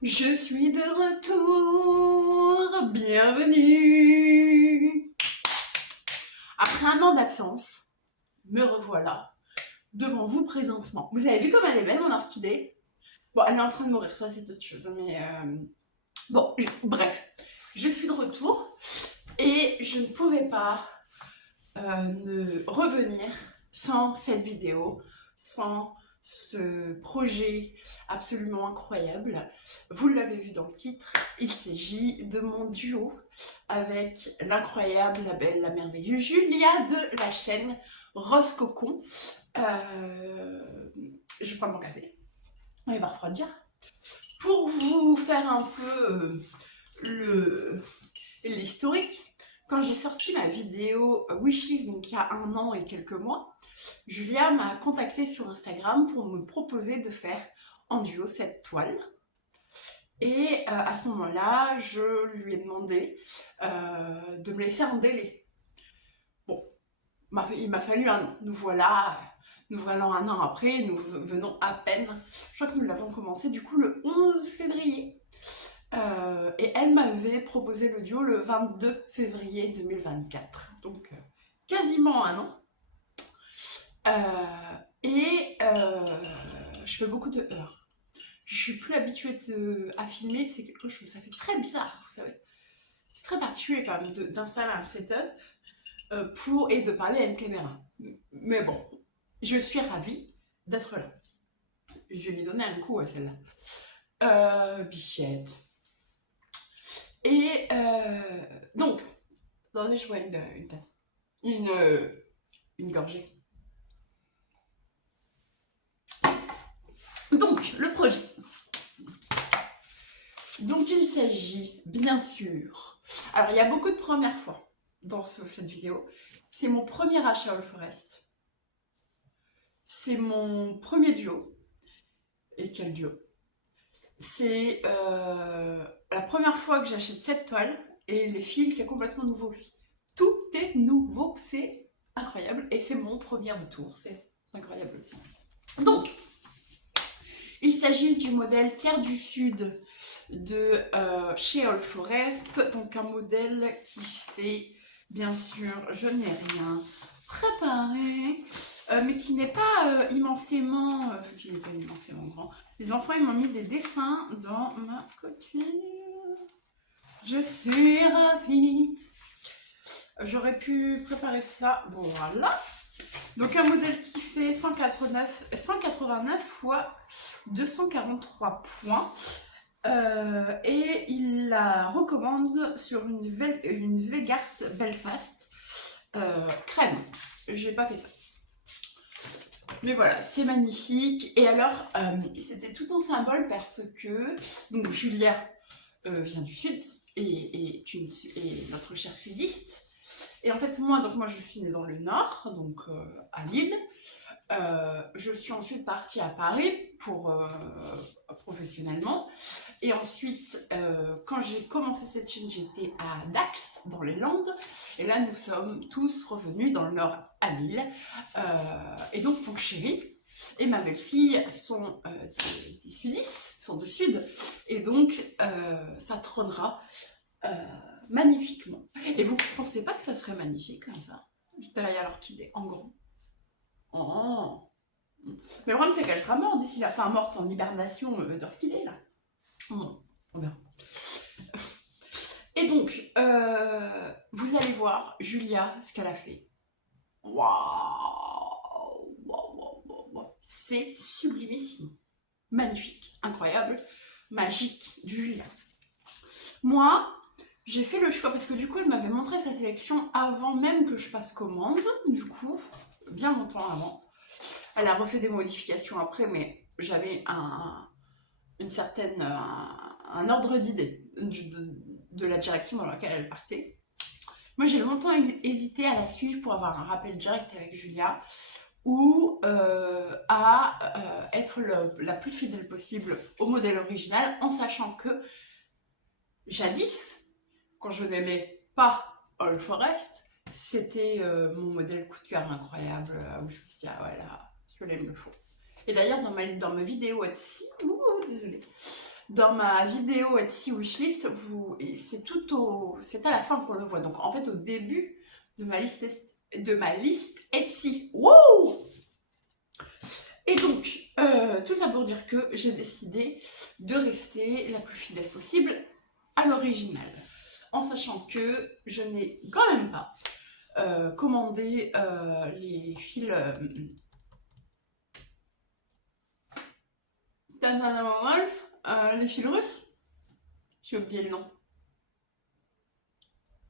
Je suis de retour, bienvenue. Après un an d'absence, me revoilà devant vous présentement. Vous avez vu comme elle est belle, mon orchidée? Bon, elle est en train de mourir, ça c'est autre chose, mais bon, bref, je suis de retour et je ne pouvais pas ne revenir sans cette vidéo, sans ce projet absolument incroyable. Vous l'avez vu dans le titre, il s'agit de mon duo avec l'incroyable, la belle, la merveilleuse Julia de la chaîne Rose Cocon. Je prends mon café, il va refroidir. Pour vous faire un peu l'historique, quand j'ai sorti ma vidéo Wishes, donc il y a un an et quelques mois, Julia m'a contacté sur Instagram pour me proposer de faire en duo cette toile. Et à ce moment-là, je lui ai demandé de me laisser en délai. Bon, il m'a fallu un an. Nous voilà un an après, nous venons à peine. Je crois que nous l'avons commencé du coup le 11 février. Et elle m'avait proposé le duo le 22 février 2024. Donc quasiment un an. Je fais beaucoup de heures. Je suis plus habituée à filmer, c'est quelque chose, ça fait très bizarre, vous savez. C'est très particulier quand même d'installer un setup et de parler à une caméra. Mais bon, je suis ravie d'être là. Je vais lui donner un coup à celle-là. Bichette. Et donc, attendez, je vois une tasse. Une gorgée. Donc, le projet. Donc, il s'agit, bien sûr... Alors, il y a beaucoup de premières fois dans cette vidéo. C'est mon premier achat All Forest. C'est mon premier duo. Et quel duo? C'est la première fois que j'achète cette toile. Et les fils, c'est complètement nouveau aussi. Tout est nouveau, c'est incroyable. Et c'est mon premier retour, c'est incroyable aussi. Donc, il s'agit du modèle Terre du Sud de chez All Forest. Donc un modèle qui fait, bien sûr, je n'ai rien préparé, mais qui n'est pas immensément grand. Les enfants, ils m'ont mis des dessins dans ma copie. Je suis ravie. J'aurais pu préparer ça. Voilà. Donc un modèle qui fait 189 fois 243 points. Et il la recommande sur une Svegart Belfast crème. J'ai pas fait ça. Mais voilà, c'est magnifique. Et alors, c'était tout un symbole parce que donc Julia vient du sud et notre chère sudiste. Et en fait, moi je suis née dans le nord, donc à Lille. Je suis ensuite partie à Paris pour professionnellement. Et ensuite, quand j'ai commencé cette chaîne, j'étais à Dax, dans les Landes. Et là, nous sommes tous revenus dans le nord à Lille. Et donc, mon chéri et ma belle-fille sont des sudistes, sont du sud. Et donc, ça trônera magnifiquement. Et vous ne pensez pas que ça serait magnifique comme ça? J'étais là, il y a l'orchidée en grand. Oh. Mais le problème, c'est qu'elle sera morte d'ici la fin, morte en hibernation d'orchidée, là. Oh. On verra. Et donc, vous allez voir Julia, ce qu'elle a fait. Waouh! C'est sublimissime. Magnifique, incroyable, magique du Julia. Moi, j'ai fait le choix, parce que du coup, elle m'avait montré sa sélection avant même que je passe commande, du coup, bien longtemps avant. Elle a refait des modifications après, mais j'avais un ordre d'idée de la direction dans laquelle elle partait. Moi, j'ai longtemps hésité à la suivre pour avoir un rappel direct avec Julia ou à être la plus fidèle possible au modèle original, en sachant que jadis, quand je n'aimais pas All Forest, c'était mon modèle coup de cœur incroyable où je me suis dit, ah ouais, là, celui-là, il me le faut. Et d'ailleurs, dans ma vidéo Etsy, désolée, Dans ma vidéo Etsy Wishlist, c'est à la fin qu'on le voit. Donc en fait au début de ma liste Etsy. Wow! Et donc, tout ça pour dire que j'ai décidé de rester la plus fidèle possible à l'original. En sachant que je n'ai quand même pas commandé les fils Wolf, les fils russes. J'ai oublié le nom.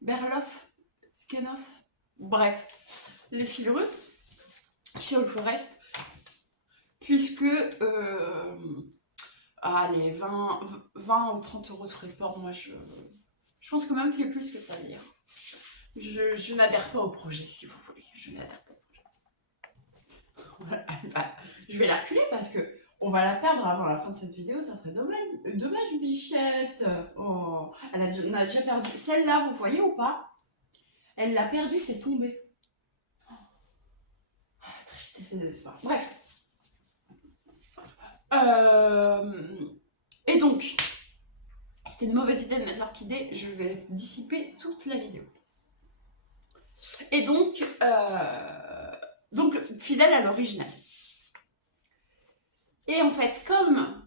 Berloff, Skenoff, bref, les fils russes chez All Forest, puisque les 20 ou 30 euros de frais de port, moi je pense que même c'est plus que ça d'ailleurs. Je n'adhère pas au projet, si vous voulez. Je n'adhère pas au projet. Voilà, je vais la reculer parce que on va la perdre avant la fin de cette vidéo, ça serait dommage. Dommage, bichette. Oh, on a déjà perdu. Celle-là, vous voyez ou pas? Elle l'a perdue, c'est tombé. Tristesse et désespoir. Bref. Et donc, c'était une mauvaise idée de mettre l'orchidée. Je vais dissiper toute la vidéo. Et donc fidèle à l'original. Et en fait, comme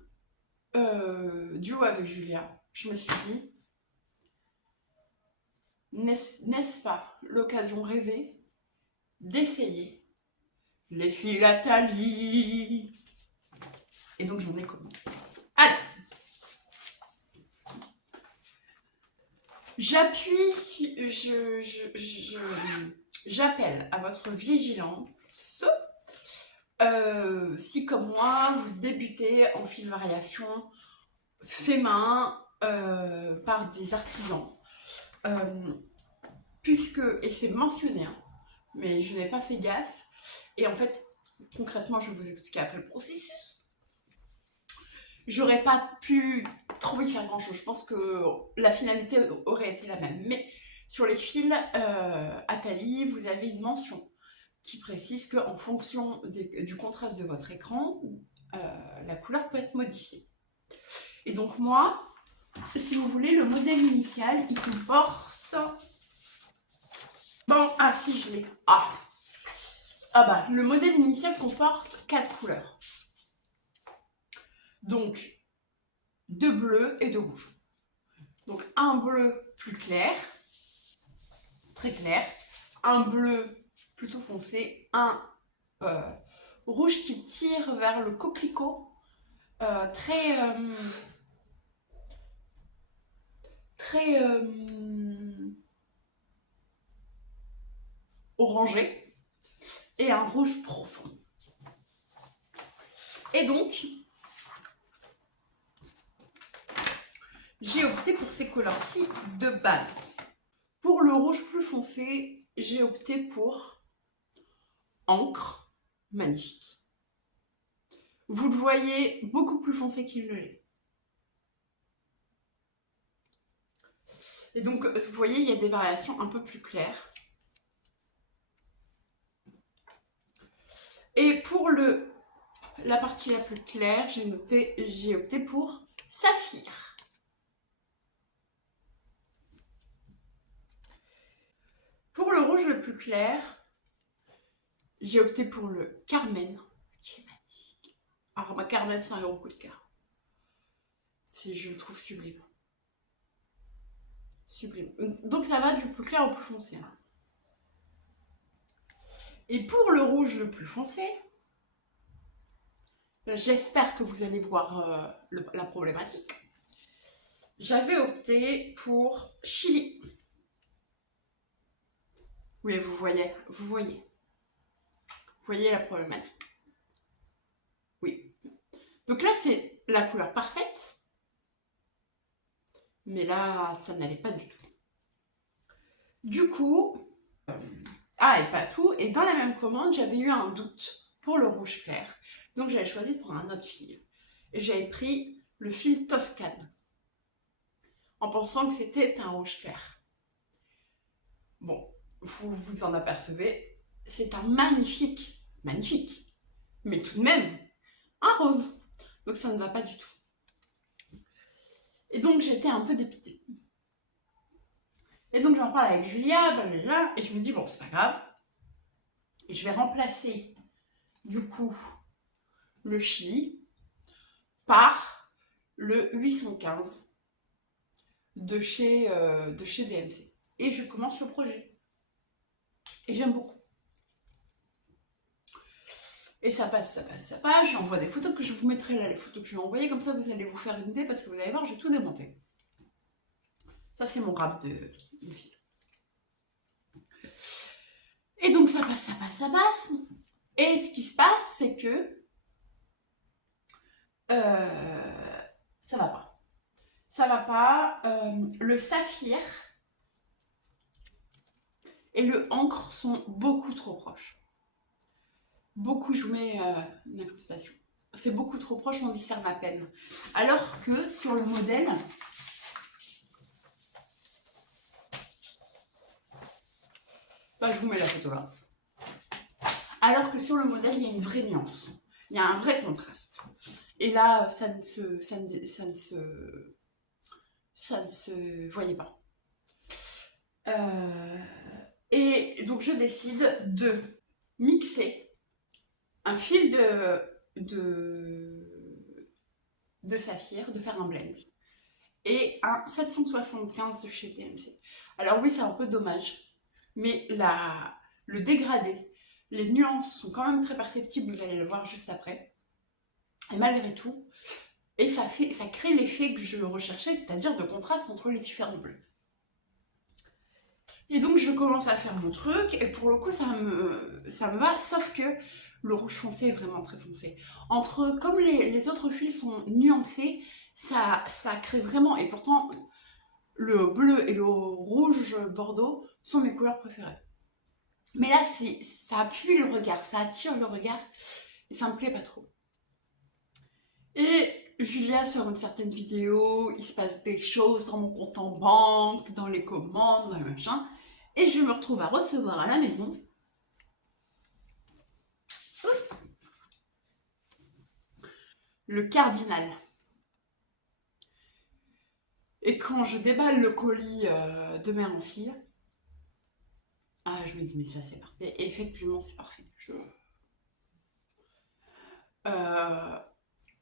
duo avec Julia, je me suis dit, n'est-ce pas l'occasion rêvée d'essayer les fils Atali? Et donc j'en ai commandé. Alors, j'appelle à votre vigilance. Si comme moi, vous débutez en fil variation fait main par des artisans, puisque, et c'est mentionné, hein, mais je n'ai pas fait gaffe, et en fait, concrètement, je vais vous expliquer après le processus. J'aurais pas pu trop y faire grand chose. Je pense que la finalité aurait été la même. Mais sur les fils Atali, vous avez une mention qui précise qu'en fonction du contraste de votre écran, la couleur peut être modifiée. Et donc moi, si vous voulez, le modèle initial, il comporte... Bon, si je l'ai. Le modèle initial comporte 4 couleurs. Donc, 2 bleus et 2 rouges. Donc, un bleu plus clair, très clair, un bleu plutôt foncé, un rouge qui tire vers le coquelicot, très orangé, et un rouge profond. Et donc, j'ai opté pour ces couleurs-ci de base. Pour le rouge plus foncé, j'ai opté pour encre, magnifique. Vous le voyez beaucoup plus foncé qu'il ne l'est. Et donc, vous voyez, il y a des variations un peu plus claires. Et pour la partie la plus claire, j'ai opté pour saphir. Pour le rouge le plus clair, j'ai opté pour le Carmen, qui est magnifique. Alors, ma Carmen, c'est un gros coup de cœur. Je le trouve sublime. Sublime. Donc, ça va du plus clair au plus foncé. Hein. Et pour le rouge le plus foncé, j'espère que vous allez voir la problématique. J'avais opté pour Chili. Oui, vous voyez la problématique. Oui. Donc là, c'est la couleur parfaite. Mais là, ça n'allait pas du tout. Du coup, et pas tout. Et dans la même commande, j'avais eu un doute pour le rouge clair. Donc j'avais choisi de prendre un autre fil. Et j'avais pris le fil Toscane. En pensant que c'était un rouge clair. Bon, vous vous en apercevez, c'est un magnifique, mais tout de même, un rose. Donc ça ne va pas du tout. Et donc j'étais un peu dépitée. Et donc j'en parle avec Julia, blablabla, et je me dis, bon, c'est pas grave. Et je vais remplacer, du coup, le Chili par le 815 de chez DMC. Et je commence le projet. Et j'aime beaucoup. Et ça passe, ça passe, ça passe. J'envoie des photos que je vous mettrai là, les photos que je lui ai envoyées, comme ça vous allez vous faire une idée, parce que vous allez voir, j'ai tout démonté. Ça, c'est mon rap de fil. Et donc ça passe, ça passe, ça passe. Et ce qui se passe, c'est que ça va pas. Ça va pas. Le saphir et le encre sont beaucoup trop proches. Beaucoup, je vous mets une incrustation. C'est beaucoup trop proche, on discerne à peine. Alors que sur le modèle, je vous mets la photo là. Alors que sur le modèle, il y a une vraie nuance. Il y a un vrai contraste. Et là, ça ne se voyait pas. Et donc, je décide de mixer un fil de saphir, de faire un blend. Et un 775 de chez DMC. Alors oui, c'est un peu dommage. Mais le dégradé, les nuances sont quand même très perceptibles, vous allez le voir juste après. Et malgré tout, et ça crée l'effet que je recherchais, c'est-à-dire de contraste entre les différents bleus. Et donc je commence à faire mon truc, et pour le coup ça me va, sauf que le rouge foncé est vraiment très foncé. Comme les autres fils sont nuancés, ça crée vraiment, et pourtant le bleu et le rouge bordeaux sont mes couleurs préférées. Mais là, ça appuie le regard, ça attire le regard, et ça me plaît pas trop. Et Julia sort une certaine vidéo, il se passe des choses dans mon compte en banque, dans les commandes, dans le machin, et je me retrouve à recevoir à la maison, oups, le cardinal. Et quand je déballe le colis de Mère en Fille, je me dis, mais ça c'est parfait. Et effectivement, c'est parfait.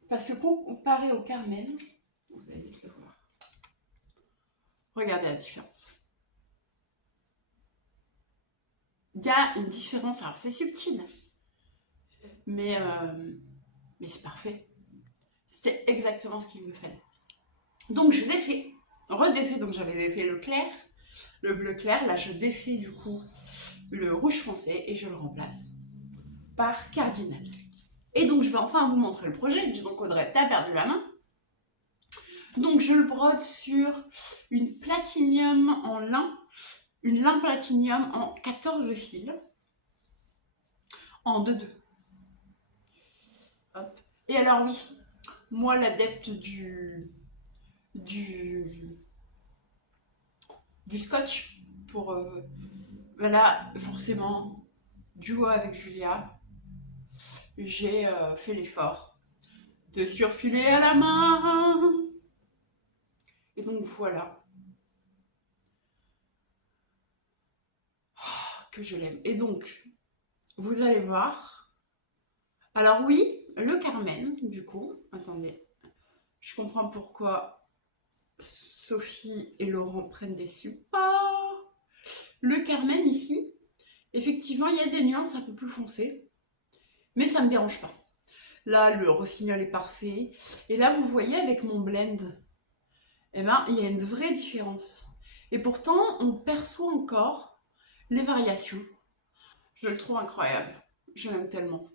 Parce que comparé au Carmen, vous allez vite le voir. Regardez la différence. Il y a une différence, alors c'est subtil, mais c'est parfait. C'était exactement ce qu'il me fallait. Donc je redéfais, donc j'avais défait le clair, le bleu clair, là je défais du coup le rouge foncé et je le remplace par cardinal. Et donc je vais enfin vous montrer le projet, dis donc Audrey, t'as perdu la main. Donc je le brode sur une platinium en lin, une lin platinium en 14 fils, en 2-2. Hop. Et alors oui, moi l'adepte du scotch pour voilà, forcément duo avec Julia, j'ai fait l'effort de surfiler à la main, et donc voilà que je l'aime. Et donc vous allez voir, alors oui, le Carmen du coup, attendez, je comprends pourquoi Sophie et Laurent prennent des supports. Le Carmen ici, effectivement, il y a des nuances un peu plus foncées, mais ça ne me dérange pas. Là, le rossignol est parfait. Et là, vous voyez, avec mon blend, eh ben, il y a une vraie différence. Et pourtant, on perçoit encore les variations. Je le trouve incroyable. Je l'aime tellement.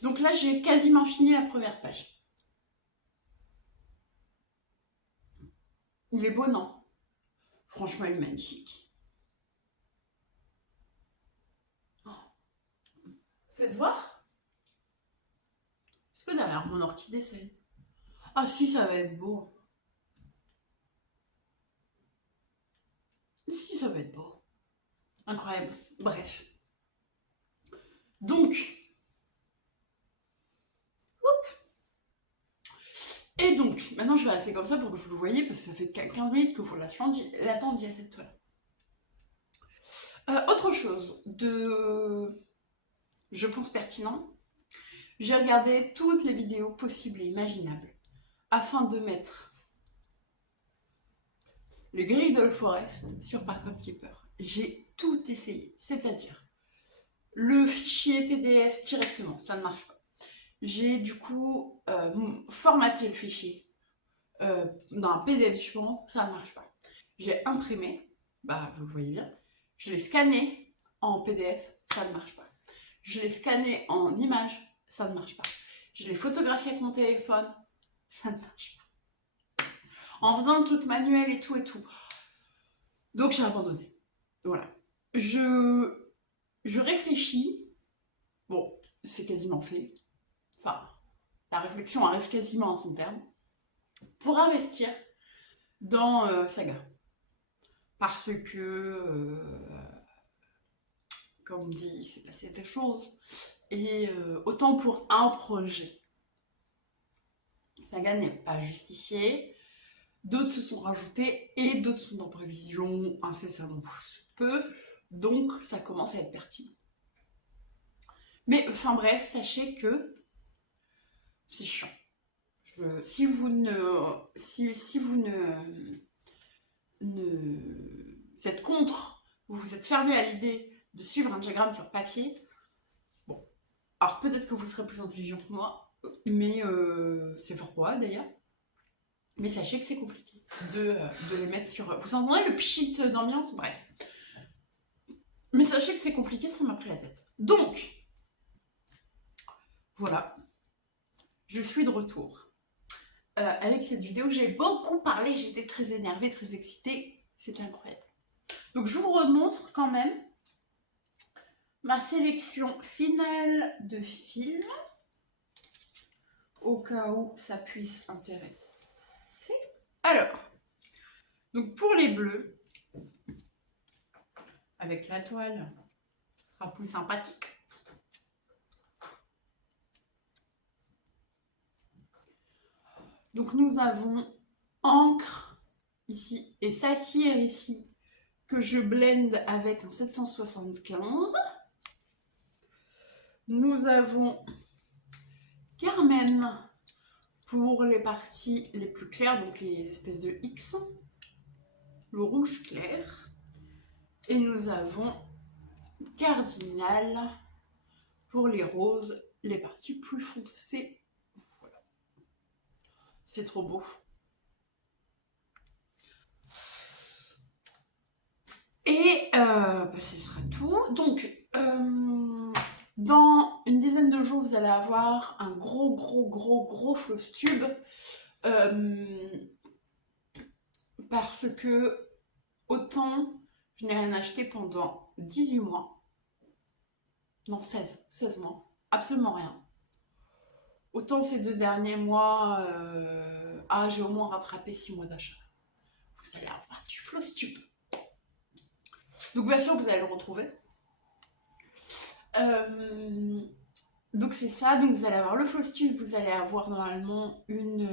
Donc là, j'ai quasiment fini la première page. Il est beau, non? Franchement, il est magnifique. Faites voir. Est-ce que derrière mon orchidée, c'est... Ah si, ça va être beau. Si, ça va être beau. Incroyable. Bref. Donc, Et donc, maintenant je vais rester comme ça pour que vous le voyez, parce que ça fait 15 minutes que vous l'attendiez cette toile. Autre chose je pense pertinent, j'ai regardé toutes les vidéos possibles et imaginables afin de mettre les grilles de Forest sur Parkway Keeper. J'ai tout essayé, c'est-à-dire le fichier PDF directement, ça ne marche pas. J'ai du coup formaté le fichier dans un PDF différent, ça ne marche pas. J'ai imprimé, bah vous le voyez bien, je l'ai scanné en PDF, ça ne marche pas. Je l'ai scanné en image, ça ne marche pas. Je l'ai photographié avec mon téléphone, ça ne marche pas. En faisant le truc manuel et tout. Donc j'ai abandonné. Voilà. Je réfléchis. Bon, c'est quasiment fait. Enfin, la réflexion arrive quasiment à son terme. Pour investir dans Saga. Parce que, comme on dit, il s'est passé des choses. Et autant pour un projet, Saga n'est pas justifié. D'autres se sont rajoutés et d'autres sont en prévision incessamment sous peu. Donc, ça commence à être pertinent. Mais, enfin bref, sachez que c'est chiant. Si vous êtes contre, vous êtes fermé à l'idée de suivre un diagramme sur papier, bon, alors peut-être que vous serez plus intelligent que moi, mais c'est fort probable d'ailleurs. Mais sachez que c'est compliqué de les mettre sur... Vous entendez le pchit d'ambiance? Bref. Mais sachez que c'est compliqué, ça m'a pris la tête. Donc, voilà. Je suis de retour. Avec cette vidéo, j'ai beaucoup parlé, j'étais très énervée, très excitée. C'était incroyable. Donc, je vous remontre quand même ma sélection finale de films, au cas où ça puisse intéresser. Alors, donc pour les bleus, avec la toile, ce sera plus sympathique. Donc nous avons Encre ici et Saphir ici, que je blende avec un 775. Nous avons Carmen pour les parties les plus claires, donc les espèces de X, le rouge clair. Et nous avons Cardinal pour les roses, les parties plus foncées. Voilà. C'est trop beau. Et ce sera tout. Donc, dans une dizaine de jours, vous allez avoir un gros floss tube. Parce que autant je n'ai rien acheté pendant 18 mois. Non, 16 mois. Absolument rien. Autant ces 2 derniers mois, j'ai au moins rattrapé 6 mois d'achat. Vous allez avoir du floss tube. Donc bien sûr, vous allez le retrouver. Donc c'est ça, donc vous allez avoir le floss tube, vous allez avoir normalement une...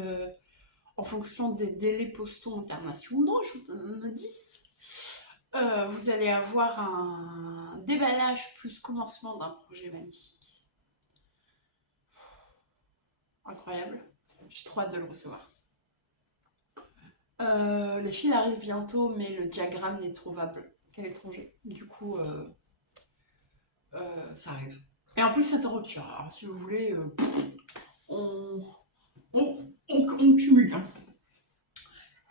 en fonction des délais postaux internationaux, je vous donne un indice. Vous allez avoir un déballage plus commencement d'un projet magnifique. Incroyable. J'ai trop hâte de le recevoir. Les fils arrivent bientôt, mais le diagramme n'est trouvable qu'à l'étranger. Du coup, ça arrive. Et en plus, c'est en rupture. Alors, si vous voulez, on cumule.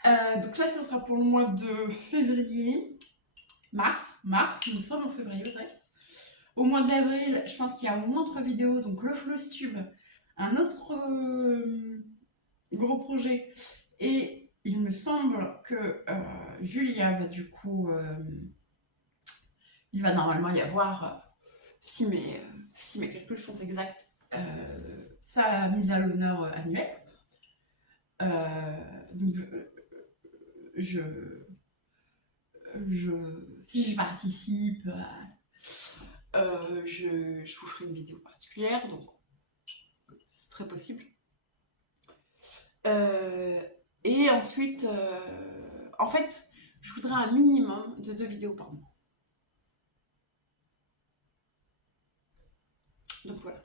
Donc ça sera pour le mois de février. Mars, nous sommes en février, vrai. Au mois d'avril, je pense qu'il y a au moins 3 vidéos. Donc le floss tube, un autre gros projet. Et il me semble que Julia va du coup... il va normalement y avoir, si mes calculs sont exacts, sa mise à l'honneur annuelle. Donc si j'y participe, je vous ferai une vidéo particulière, donc c'est très possible. Et ensuite, en fait, je voudrais un minimum de 2 vidéos par mois. Donc voilà.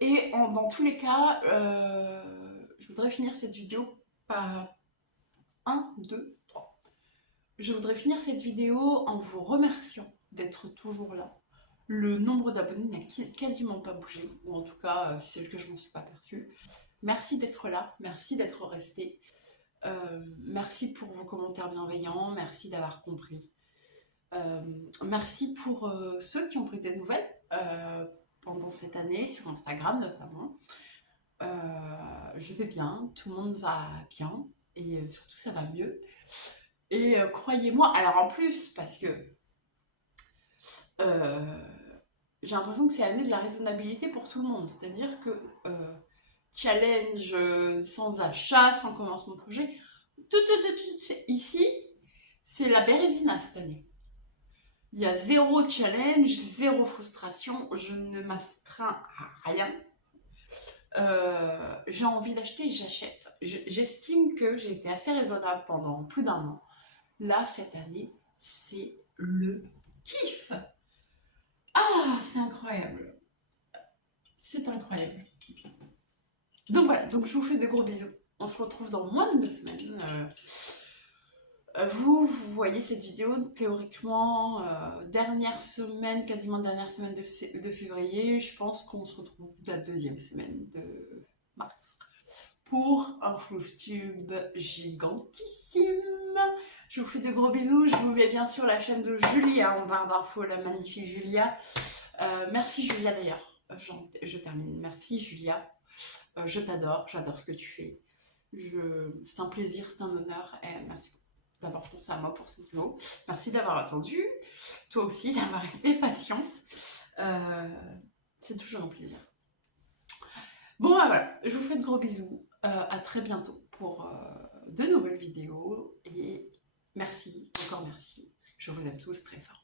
Et dans tous les cas, je voudrais finir cette vidéo par 1, 2, 3. Je voudrais finir cette vidéo en vous remerciant d'être toujours là. Le nombre d'abonnés n'a quasiment pas bougé, ou en tout cas, c'est que je ne m'en suis pas aperçue. Merci d'être là, merci d'être resté. Merci pour vos commentaires bienveillants, merci d'avoir compris. Merci pour ceux qui ont pris des nouvelles pendant cette année, sur Instagram notamment. Je vais bien, tout le monde va bien, et surtout ça va mieux. Et croyez-moi, alors en plus, parce que j'ai l'impression que c'est l'année de la raisonnabilité pour tout le monde, c'est-à-dire que challenge sans achat, sans commencement de projet, ici, c'est la bérésina cette année. Il y a 0 challenge, 0 frustration, je ne m'astreins à rien. J'ai envie d'acheter, j'achète. J'estime que j'ai été assez raisonnable pendant plus d'1 an. Là, cette année, c'est le kiff. Ah, c'est incroyable. C'est incroyable. Donc voilà, donc je vous fais de gros bisous. On se retrouve dans moins de 2 semaines. Vous voyez cette vidéo théoriquement dernière semaine, quasiment dernière semaine de février. Je pense qu'on se retrouve la 2e semaine de mars pour un Flowstube gigantissime. Je vous fais de gros bisous. Je vous mets bien sûr la chaîne de Julia en barre d'infos, la magnifique Julia. Merci Julia d'ailleurs. Je termine. Merci Julia. Je t'adore, j'adore ce que tu fais. C'est un plaisir, c'est un honneur. Et merci d'avoir pensé à moi pour ce vidéo. Merci d'avoir attendu. Toi aussi d'avoir été patiente. C'est toujours un plaisir. Bon, bah voilà, je vous fais de gros bisous. À très bientôt pour de nouvelles vidéos. Et merci, encore merci. Je vous aime tous très fort.